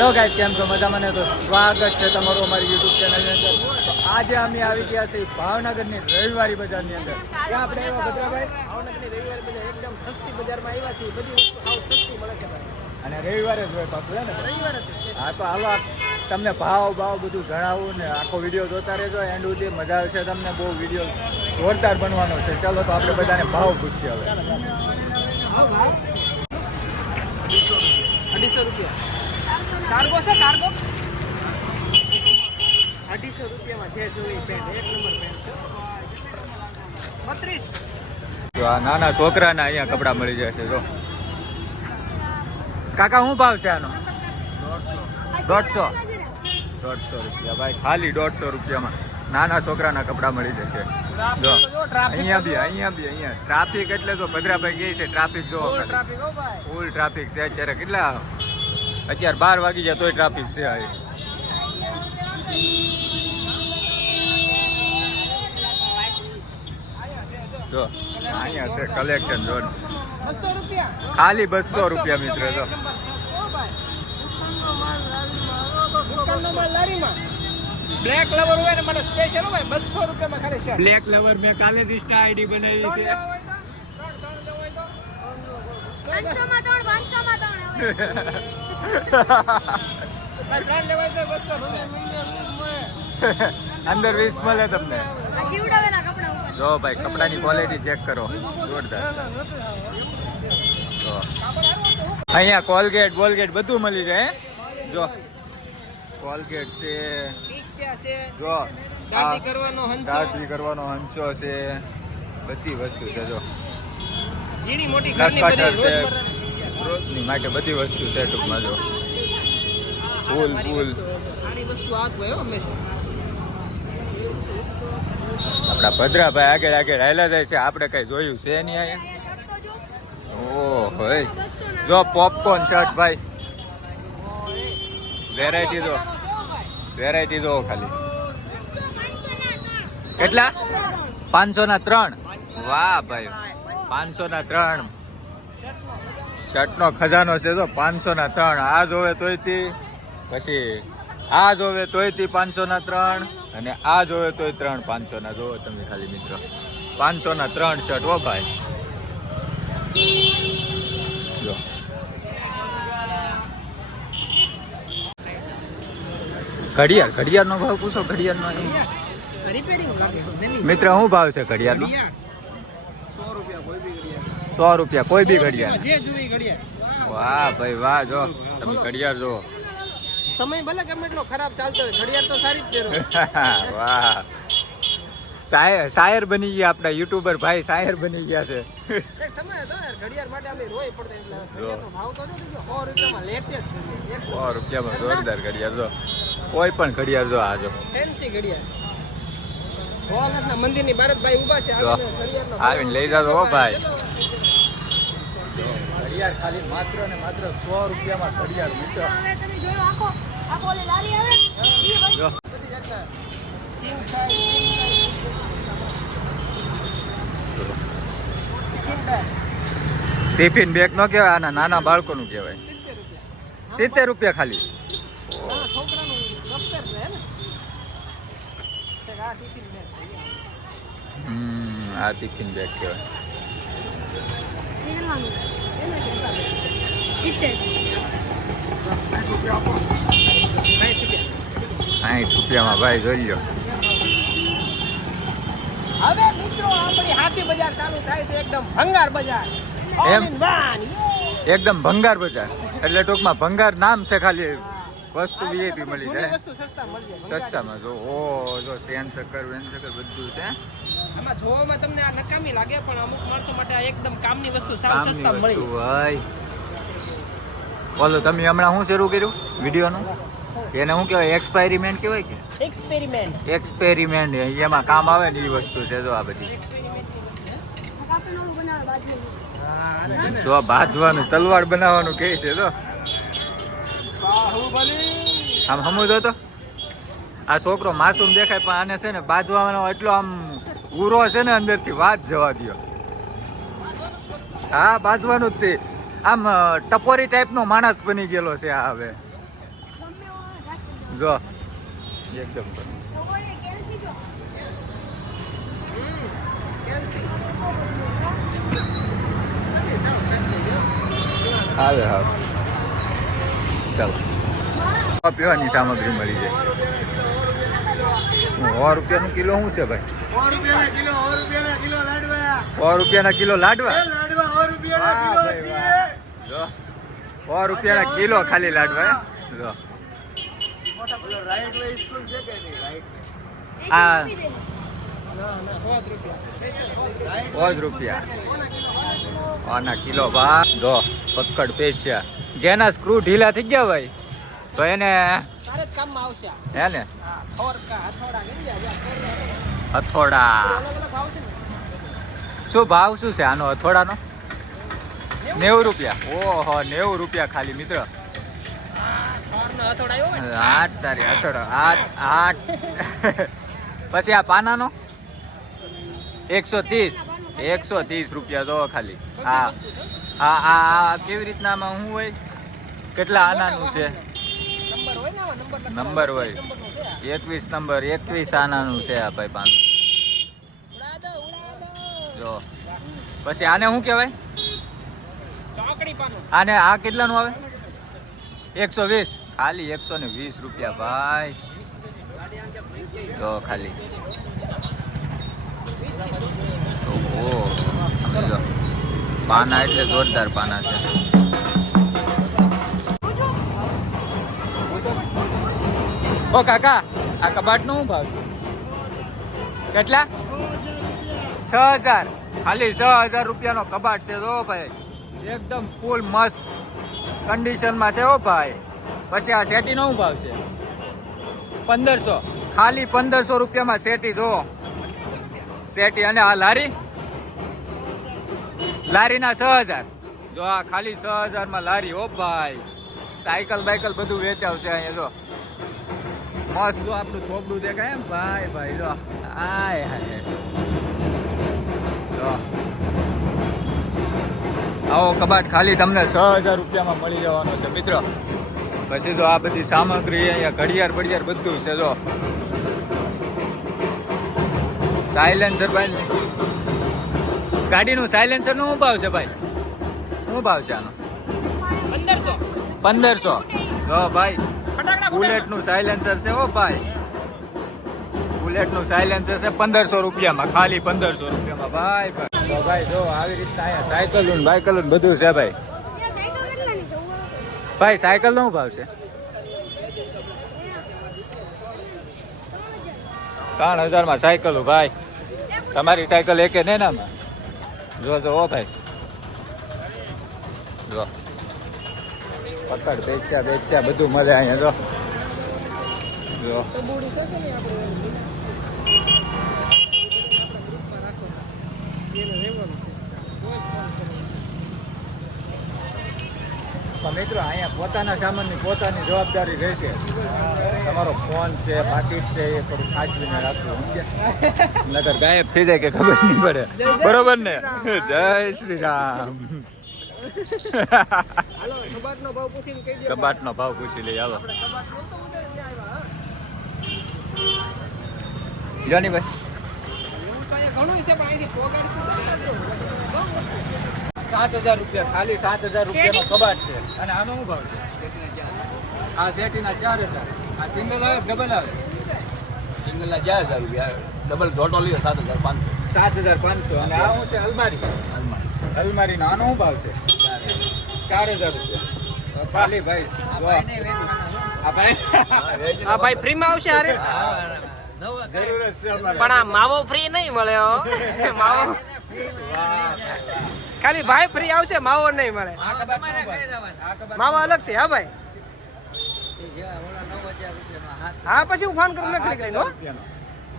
Hello guys કેમ છો? મજામાં ને? તો સ્વાગત છે તમારું અમારી યુટ્યુબ ચેનલની અંદર. તો આજે અમે આવી ગયા છીએ ભાવનગરની રવિવારી બજારની અંદર. ત્યાં આપણે આવ્યા ભદ્રાભાઈ? ભાવનગરની રવિવારી બજાર એકદમ સસ્તી બજારમાં આવ્યા છીએ. બધી વસ્તુ આવ સસ્તી મળે છે અને રવિવારે જ હોય પાછું હે ને? રવિવારે હા તો હાલો તમને ભાવ ભાવ બધું જણાવું ને આખો વીડિયો જોતા રહેજો. એન્ડ સુધી મજા આવશે તમને બહુ વીડિયો જોરદાર બનવાનો છે. ચાલો તો આપણે બધાને ભાવ પૂછીએ હવે. અઢીસો રૂપિયા. કાર્ગો છે કાર્ગો. અઢીસો રૂપિયામાં જે જોઈ પેન્ટ એક નંબર પેન્ટ છે. બત્રીસ. તો આ નાના છોકરાના અહીંયા કપડાં મળી જશે જો. કાકા શું ભાવ છે આનો? દોઢસો. દોઢસો રૂપિયા. ભાઈ ખાલી દોઢસો રૂપિયામાં નાના છોકરાના કપડાં મળી જશે જો અહીંયા બી અહીંયા બી અહીંયા. ટ્રાફિક એટલે તો ભદ્રાભાઈ કહે છે ટ્રાફિક જો ફૂલ ટ્રાફિક છે. અત્યારે કેટલા અત્યારે બાર વાગી જાય તોય ટ્રાફિક છે આ જો અહીંયા છે કલેક્શન જો. ખાલી બસો રૂપિયા મિત્ર જો. બ્લેક લવર હોય ને મને સ્પેશિયલ હોય બસો રૂપિયામાં ખાલી છે. બ્લેક લવર મેં કાલે જ ઇન્સ્ટા આઈડી બનાવી છે. ત્રણ પાંચસોમાં માં ત્રણ લેવાય તો બસો અંદર વીસ મળે તમને. જો ભાઈ કપડાની ક્વોલિટી ચેક કરો. જોરદાર. અહીંયા કોલગેટ બોલગેટ બધું મળી જાય હે? જો. કોલગેટ છે. જો. હંચો. કરવાનો હંચો છે. બધી વસ્તુ છે જો. ઝીણી મોટી ઘરની બધી રોજની માટે બધી વસ્તુ છે ટૂંકમાં જો. ફૂલ ફૂલ. આપણા ભદ્રાભાઈ આગળ આગળ હાલ્યા જાય છે. આપણે કઈ જોયું છે નહીં અહીંયા? ભાઈ. જો પોપકોર્ન શર્ટ ભાઈ. વેરાયટી જો વેરાયટી જો ખાલી. કેટલા? પાંચસો ના ત્રણ. વાહ ભાઈ. પાંચસો ના ત્રણ. શર્ટનો ખજાનો છે તો પાંચસો ના ત્રણ. આ જોવે તોય તી પછી આ જોવે તોય તી પાંચસો ના ત્રણ અને આ જોવે તોય ત્રણ પાંચસો ના જોવો તમે ખાલી મિત્રો. પાંચસો ના ત્રણ શર્ટ હો ભાઈ. જો. ઘડિયાળ ઘડિયાળનો ભાવ પૂછો ઘડિયાળનો મિત્ર શું ભાવ છે ઘડિયાળનો? સો રૂપિયા કોઈ બી સો રૂપિયા કોઈ બી ઘડિયાળ. જે જોઈ ઘડિયાળ. વાહ ભાઈ વાહ જો. તમે ઘડિયાળ જો સમય ભલે ગમે એટલો ખરાબ ચાલતો હોય ઘડિયાળ તો સારી જ પહેરો. વાહ. શાયર બની ગયા આપણા યુટ્યુબર ભાઈ શાયર બની ગયા છે. સો રૂપિયામાં જોરદાર ઘડિયાળ જો. કોઈ પણ ઘડિયાળ જો આ જો. મંદિરની ભારતભાઈ ઊભા છે આવીને લઈ જાજો ભાઈ. ઘડિયાળ ખાલી માત્ર ને માત્ર સો રૂપિયામાં ઘડિયાળ મિત્ર. ટિફિન બેગ નો કહેવાય આના નાના બાળકોનું કહેવાય. સિત્તેર રૂપિયા ખાલી. ને? આ ટિફિન બેગ કહેવાય. સિત્તેર રૂપિયામાં ભાઈ જોઈ લો. હવે મિત્રો આપણી હાથી બજાર ચાલુ થાય છે એકદમ ભંગાર બજાર. એમ? એકદમ ભંગાર બજાર. એટલે ટૂંકમાં ભંગાર નામ છે ખાલી. વસ્તુ વીઆઈપી મળી જાય. વસ્તુ સસ્તા મળી જાય ભંગાર. સસ્તામાં જો ઓ જો સેન શક્કર વેન શક્કર બધું છે. આમાં જોવામાં તમને આ નકામી લાગે પણ અમુક માણસો માટે આ એકદમ કામની વસ્તુ સાવ સસ્તા વસ્તુ મળી હોય. બોલો તમે હમણાં શું શરૂ કર્યું? વિડીયોનું? એને શું કહેવાય? એક્સપેરિમેન્ટ કહેવાય કે? એક્સપેરિમેન્ટ એક્સપેરિમેન્ટ એમાં કામ આવે ને એ વસ્તુ છે જો આ બધી. જો ભાજવાનું તલવાર બનાવવાનું કહે છે જો. આમ સમજો તો આ છોકરો માસૂમ દેખાય, પણ આને છે ને બાજવાનો એટલો આમ ઉરો છે ને અંદરથી, વાત જવા દ્યો. હા બાજવાનું જ તે. આમ ટપોરી ટાઈપનો માણસ બની ગયેલો છે આ હવે. જો. એકદમ. જો આવે. હા ચાલો. પીવાની સામગ્રી મળી જાય. સો રૂપિયાનું કિલો શું છે ભાઈ? સો રૂપિયાના કિલો લાડવા. સો રૂપિયાના કિલો ખાલી લાડવા હે? જો. આ જ રૂપિયા. આના કિલો ભા જો પક્કડ પેસ્યા જેના સ્ક્રૂ ઢીલા થઈ ગયા ભાઈ, તો એને. હે ને? હથોડા. શું ભાવ શું છે આનો હથોડાનો? નેવું રૂપિયા. ઓહો, નેવું રૂપિયા ખાલી મિત્ર. આઠ તારી હથોડો, આઠ. આઠ. પછી આ પાનાનો? એકસો ત્રીસ. એકસો ત્રીસ રૂપિયા તો ખાલી. હા. હા આ આ કેવી રીતના આમાં શું હોય? કેટલા આનાનું છે? નંબર હોય. એકવીસ નંબર એકવીસ આનાનું છે આ ભાઈ પાનું. જો. પછી આને શું કહેવાય? આને આ કેટલાનું આવે? એકસો વીસ. ખાલી એકસો ને વીસ રૂપિયા ભાઈ. જો ખાલી. પાના એટલે જોરદાર પાના છે. ઓ કાકા, આ કબાટનો શું ભાવ કેટલા? છ હજાર. ખાલી છ હજાર રૂપિયાનો કબાટ છે જો ભાઈ. એકદમ ફૂલ મસ્ત કન્ડિશનમાં છે હો ભાઈ. પછી આ શેટીનો શું ભાવ છે? પંદરસો. ખાલી પંદરસો રૂપિયામાં શેટી જો. શેટી અને આ લારી. લારીના છ હજાર. જો આ ખાલી છ હજારમાં લારી હો ભાઈ. સાયકલ બાયકલ બધું વેચાવશે અહીંયા, જો. મસ્ત જો આપણું થોબડું દેખાય એમ, ભાઈ ભાઈ, જો. આય હાય. જો. આવો કબાટ ખાલી તમને છ હજાર રૂપિયામાં મળી જવાનો છે, મિત્રો. પછી જો આ બધી સામગ્રી અહીંયા ઘડિયાળ બડિયાળ બધું છે, જો. સાયલેન્સર ભાઈ. ગાડીનું સાયલેન્સરનું શું ભાવ છે ભાઈ? શું ભાવ છે આનો? પંદરસો. પંદરસો. જો ભાઈ બુલેટનું બુલેટનું સાયલેન્સર છે ઓ ભાઈ. બુલેટનું સાયલેન્સર છે પંદરસો રૂપિયામાં ખાલી પંદરસો રૂપિયામાં. ભાઈ ભાઈ. તો ભાઈ જો આવી રીતના અહીંયા સાયકલનું બાયકલ બધું છે ભાઈ. ભાઈ સાયકલ નો ભાવ છે? ત્રણ હજારમાં સાયકલ ભાઈ. તમારી સાયકલ એકે ને નામાં જો જો ઓ ભાઈ. જો. પકડ, બેચ્યા બેચ્યા, બધું મળે અહીંયા, જો. જો. નહીં મિત્રો, અહીંયા પોતાના સામાનની પોતાની જવાબદારી રહેશે. તમારો ફોન છે પાકીટ છે એ થોડું સાચવીને રાખવું નગર ગાયબ થઈ જાય કે ખબર નહીં પડે. બરોબર ને? જય શ્રી રામ. કબાટ કબાટનો ભાવ પૂછી લઈ આવો ને જોની ભાઈ સાત હજાર રૂપિયા ખાલી સાત હજાર રૂપિયાનો કબાટ છે. અને આનો શું ભાવ છે? આ શેટીના ચાર હજાર. સિંગલ આવે ડબલ આવે? સિંગલના ચાર હજાર રૂપિયા. ડબલ જોટો લીધો સાત હજાર પાંચસો. સાત હજાર પાંચસો. અને આ શું છે? અલમારી? અલમારીનો આનો શું ભાવ છે? ચાર હજાર રૂપિયા. તો ભાઈ આ ભાઈ? હા ભાઈ ફ્રીમાં આવશે અરે. પણ આ માવો ફ્રી નહીં મળે માવો ખાલી ભાઈ ફ્રી આવશે માવો નહીં મળે. માવો અલગથી હા ભાઈ? હા પછી હું ફોન કરું લખી કરીને હો.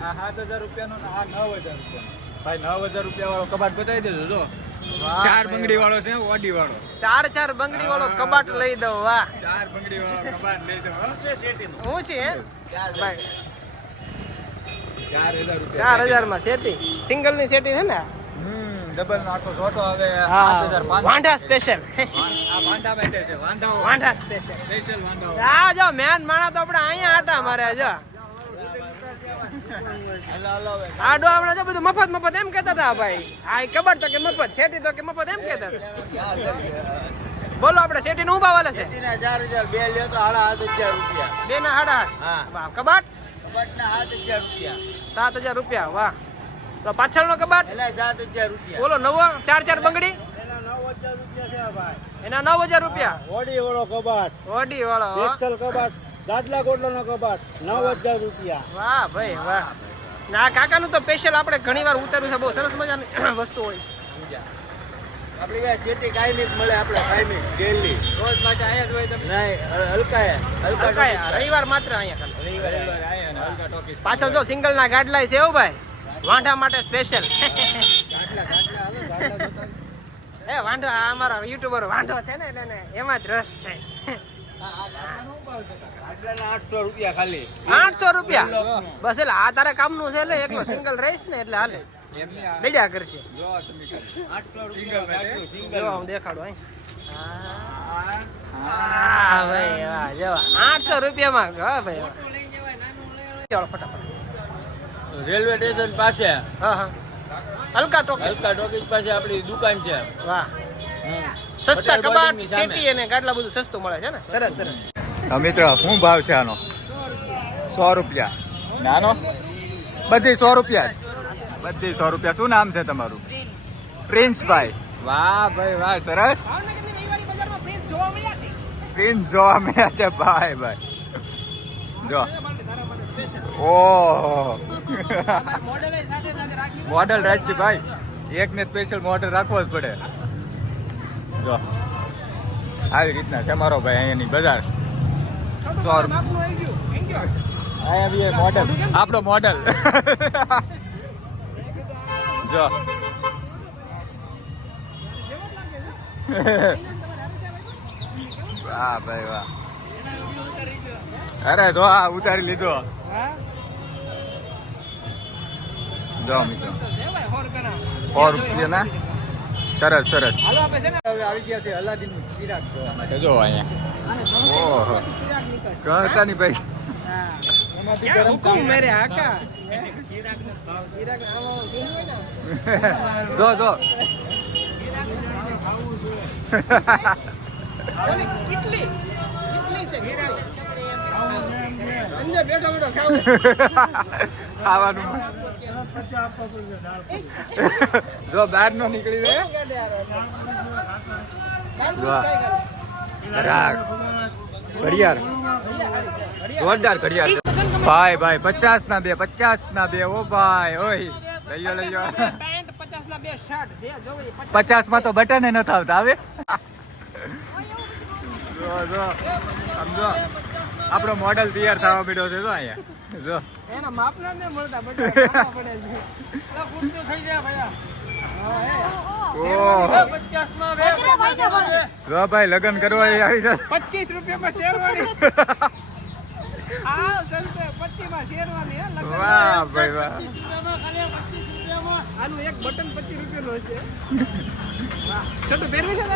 આ સાત હજાર રૂપિયાનો આ નવ હજાર રૂપિયાનો. ભાઈ નવ હજાર રૂપિયા વાળો કબાટ બતાવી દેજો જો. ચાર બંગડી વાળો છે ઓડી વાળો ચાર ચાર બંગડી વાળો કબાટ લઈ દો વાહ. ચાર બંગડી વાળો કબાટ લઈ દો હશે શેટીનો હું છે? હે? ભાઈ. ચાર હજાર ચાર હજારમાં સેટી સિંગલની સેટી છે ને? ડબલ નો આખો જોટો હવે વાંઢા સ્પેશિયલ આ વાંઢા માટે છે વાંઢાઓ. વાંઢા સ્પેશિયલ સ્પેશિયલ વાંઢાઓ. આ જો મેન માણા તો આપણે અહીંયા આટા મારે જો. આડો આપણે જો બધું મફત મફત એમ કહેતા હતા ભાઈ. આ કબડ તો કે મફત શેટી તો કે મફત એમ કહેતા હતા. બોલો આપણે શેટી નું ભાવ વાલે છે? ચાર હજાર બે લ્યો તો સાડા સાત હજાર રૂપિયા. બે ના હાડા? હા. કબાટ? સાત હજાર રૂપિયા. સાત હજાર રૂપિયા વાહ. તો પાછળનો કબાટ? એલા સાત હજાર બોલો નવો ચાર ચાર બંગડી? એના નવ હજાર રૂપિયા છે ભાઈ. એના નવ હજાર રૂપિયા? ઓડી વાળો કબાટ. ઓડી વાળો એક્સેલ કબાટ દાદલા ગોટલાનો કબાટ નવ હજાર રૂપિયા. વાહ ભાઈ વાહ. ના કાકાનું તો સ્પેશિયલ આપણે ઘણી વાર ઉતાર્યું છે બહુ સરસ મજાની વસ્તુ હોય આપણી પાસે ચેતી કાયમી મળે આપણે કાયમી ડેલી રોજ માટે અહીંયા જ હોય તમે? નહીં હલકા હે હલકા હલકા રવિવાર માત્ર અહીંયા રવિવારે. પાછળ જો સિંગલ ના ગાડલાય છે એવું ભાઈ? વાંઢા માટે સ્પેશિયલ એ વાંઢો આ અમારા યુટ્યુબર વાંઢો છે ને એટલે એમાં જ રસ છે. આઠસો રૂપિયા ખાલી. આઠસો રૂપિયા? બસ એટલે આ તારા કામનું છે એટલે એકલો સિંગલ રહીશ ને એટલે હાલે. આ- કરશે. જો આઠસો Single માટે? જો હું દેખાડું અહીં હા. ભાઈ વાહ જવા. આઠસો રૂપિયામાં હા ભાઈ ફટાફટ. રેલવે સ્ટેશન પાસે. હા હા. હલકા ટોકીસ. હલકા ટોકીસ પાસે આપણી દુકાન છે. વાહ. સસ્તા કબાટ સેટી અને ગાડલા બધું સસ્તું મળે છે ને? સરસ સરસ. હા મિત્ર શું ભાવ છે આનો? સો રૂપિયા. નાનો? બધી સો રૂપિયા? બધી સો રૂપિયા. શું નામ છે તમારું? પ્રિન્સભાઈ વાહ ભાઈ વાહ સરસ. પ્રિન્સ જોવા મળ્યા છે. ભાઈ ભાઈ. જો. ઓહો. મોડલ રાખજે ભાઈ. એક ને સ્પેશિયલ મોડલ રાખવો જ પડે. જો. આવી રીતના છે મારો ભાઈ અહીંયાની બજાર. સો રૂપિયા મોડલ આપણો મોડલ જો. વાહ ભાઈ વાહ. અરે જો આ ઉતારી લીધો. જો મિત્રો. સો રૂપિયા ના? સરસ સરસ. હાલો આપણે હવે આવી ગયા છે અલાદીનનું ચિરાગ જોવા માટે. જો અહીંયા. ઓહો. કહતા નહીં ભાઈ. ને. જો જો. કેટલી છે કેટલી? અંદર બેઠો બેઠો ખાવું ખાવાનું. જો બહાર નો નીકળી રે. વાહ. ઘડિયાળ. જોરદાર ઘડિયાળ ભાઈ ભાઈ, પચાસ ના બે, પચાસ ના બે. ઓ ભાઈ, ઓય. લઈ લઈ. પચાસમાં તો બટન નથી આવતા આવે જો જો. સમજો. આપણો મોડલ તૈયાર થવા પડ્યો છે તો અહીંયા. જો. એના માપના જ મળતા બધા પડે છે. થઈ ગયા ભૈયા ભાઈ લગ્ન કરવા આવી જાય પચીસ શેરવાની. આ સંતે પચીસમાં શેરવાની વાહ ભાઈ વાહ. પચીસ આનું એક બટન પચીસ પહેરવી છે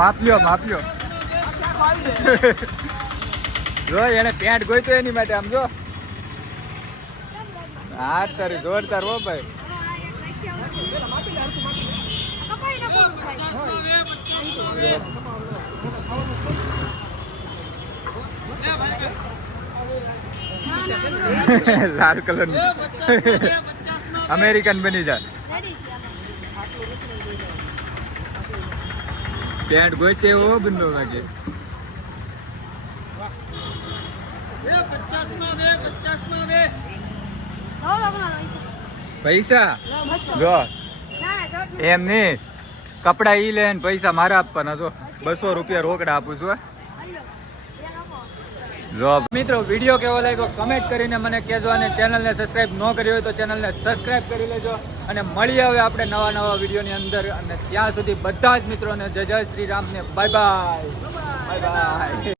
માપ લ્યો માપ લ્યો જો, એને પેન્ટ ગોઈતો એની માટે, આમ જો હા તારી જોરદાર હો ભાઈ. લાલ કલર અમેરિકન બની જાય. પેન્ટ ગોઈતે એવો બંધો લાગે નવો લગ્ન હોય છે. પૈસા? જો એમ નહીં. કપડા ઈ લે ને પૈસા મારે આપવાના તો. બસો રૂપિયા રોકડા આપું છું. જો મિત્રો વીડિયો કેવો લાગ્યો? કમેન્ટ કરીને મને કહેજો અને ચેનલને સબસ્ક્રાઇબ ન કરી હોય તો ચેનલને સબસ્ક્રાઇબ કરી લેજો. અને મળીએ હવે આપણે નવા નવા વિડીયોની અંદર. અને ત્યાં સુધી બધા જ મિત્રોને જય જય શ્રી રામને બાય બાય બાય બાય